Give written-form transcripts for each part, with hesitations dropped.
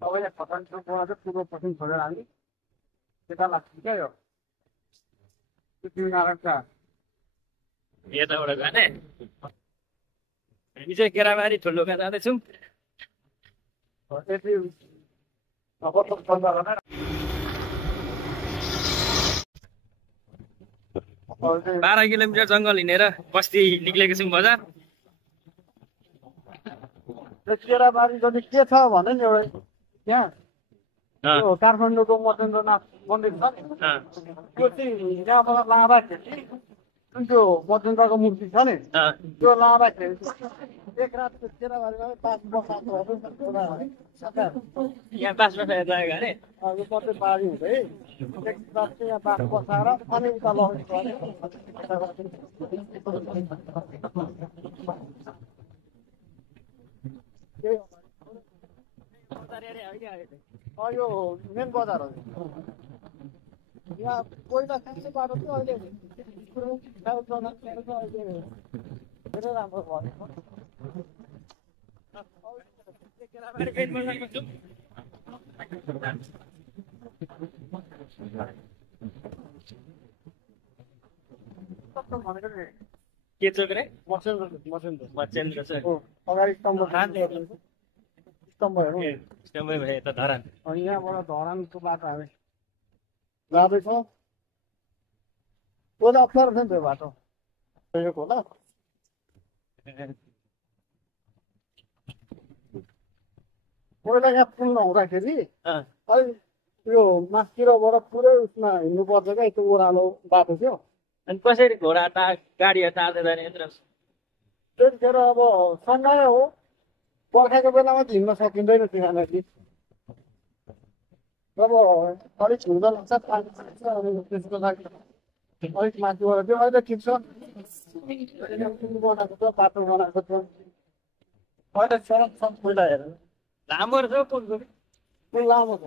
तपाईँले खतन चोकबाट चाहिँ पूर्व पश्चिम छोडेर हामी त्यता लाग्छ क्या यो नारायणका यताबाट जाने हामी चाहिँ केराबारी ठुलोका जाँदैछौँ। त्यति बन्द गर्न 12 किलोमिटर जङ्गल हिँडेर बस्ती निक्लेको छौँ बजार। केराबारी जति के छ भने नि एउटा त्यहाँ त्यो काठमाडौँको महेन्द्रनाथ मन्दिर छ नि त्यो चाहिँ त्यहाँबाट लाँदाखेरि जुन त्यो महेन्द्रको मूर्ति छ नि त्यो लाँदाखेरि एक रात केराबारीमा 5 वर्षहरू यहाँ 5 वर्ष गएको अरे यो मात्रै पारी हुँदै एक रात चाहिँ यहाँ 5 बसाएर अनि उता लग्नु यो मेन बजार हो। यहाँ पहिला खासै बाटो थियो अहिले धेरै राम्रो भयो। के चोक रे? मसेन्द्र चोक अगाडि स्तम्भ स्तम्भहरू स्तम्भ भए यता धरान। अनि यहाँबाट धरानको बाटो हामी जाँदैछौँ। त्यो त अप्ठ्यारो छ नि त्यो बाटो होला। पहिला यहाँ पुल नहुँदाखेरि अलि यो माथितिरबाट पुरै उसमा हिँड्नुपर्छ क्या त्यो ओह्रालो बाटो थियो। अनि कसरी घोडा गाडी तार्दै जाने यत्र? त्यतिखेर अब सँगै हो बर्खाको बेलामा त हिँड्न सकिँदैन त्यहाँनिर अब अलिक हिउँदो लाग्छ पानी लाग्छ अनि त्यसको लागि अलिक माथिबाट त्यो अहिले ठिक छ बनाएको छ बाटो बनाएको छ अहिले सडक छ पहिला हेरेर लामो रहेछ पुल लामो छ।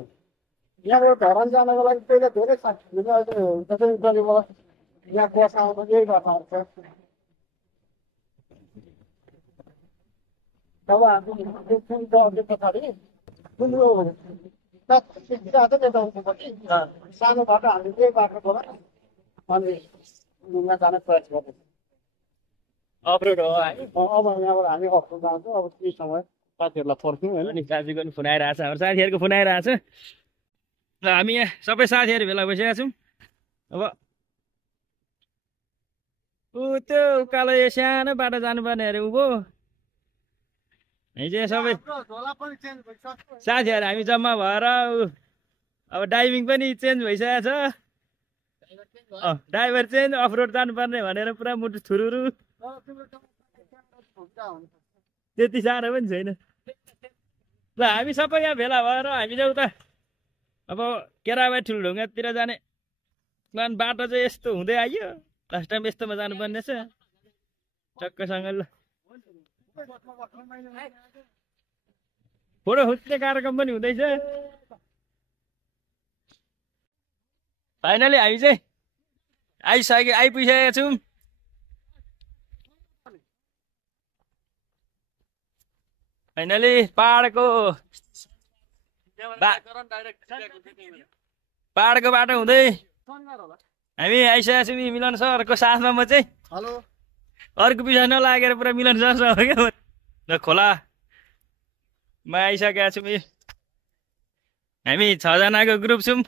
यहाँबाट धरान जानको लागि पहिला धेरै साथी अहिले दसैँ गरीबाट यहाँ बस आउँदा यही बाटो आउँछ। तब हामी पुल पछाडि सानो बाटो हामी त्यही बाटोबाट अनि घुम्न जाने प्रयास गर्दैछौँ। अफरोड हो अब यहाँबाट हामी अफरोड जान्छौँ। अब केही समय साथीहरूलाई पर्छौँ होइन। अनि साथीको पनि फोन आइरहेको छ, हाम्रो साथीहरूको फोन आइरहेको छ। र हामी यहाँ सबै साथीहरू भेला भइसकेका छौँ। अब ऊ त्यो उकालो सानो बाटो जानुपर्ने अरे उँभो चाहिँ सबै साथीहरू हामी जम्मा भएर अब डाइभिङ पनि चेन्ज भइसकेको छ। ड्राइभर चेन्ज अफरोड जानुपर्ने भनेर पुरा मुटु थुरुरु त्यति साह्रो पनि छैन। ल हामी सबै यहाँ भेला भएर हामी चाहिँ उता अब केराबारी ठुलोढुङ्गातिर जाने प्लान। बाटो चाहिँ यस्तो हुँदै आइयो, लास्ट टाइम यस्तोमा जानुपर्ने छ टक्कसँग। ल फोटो खिच्ने कार्यक्रम पनि हुँदैछ। फाइनली हामी चाहिँ आइपुगिसकेका छौँ। फाइनली पहाडको बाटो हुँदै हामी आइसकेका छौँ। मिलन सरको साथमा म चाहिँ अर्को विषय नलागेर पुरा मिलन सरसँग हो क्या खोलामा आइसकेका छौँ। हामी 6 जनाको ग्रुप छौँ।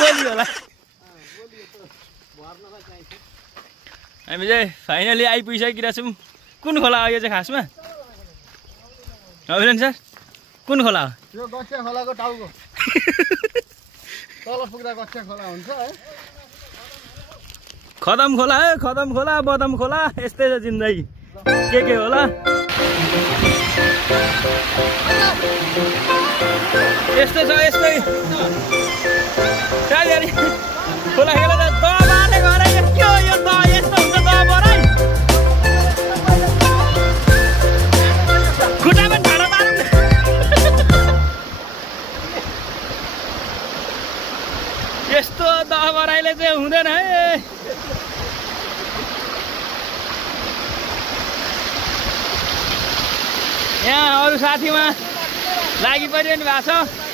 गोली होला। हामी चाहिँ फाइनली आइपुगिसकेका छौँ। कुन खोला हो यो चाहिँ खासमा होइन सर? कुन खोला हो यो? गसिया खोलाको टाउको तल पुग्दा गसिया खोला हुन्छ है। खदम खोला है, खदम खोला, बदम खोला, यस्तै छ जिन्दगी। के होला यस्तै छ यस्तै। खोला खेला त बाबाले घर के हो यो? त यस्तो हुन्छ त बराइ खुट्टामा ढाडा मारौँ। यस्तो दहबराइले चाहिँ हुँदैन है। यहाँ अरू साथीमा लागि परिरहनु भएको छ।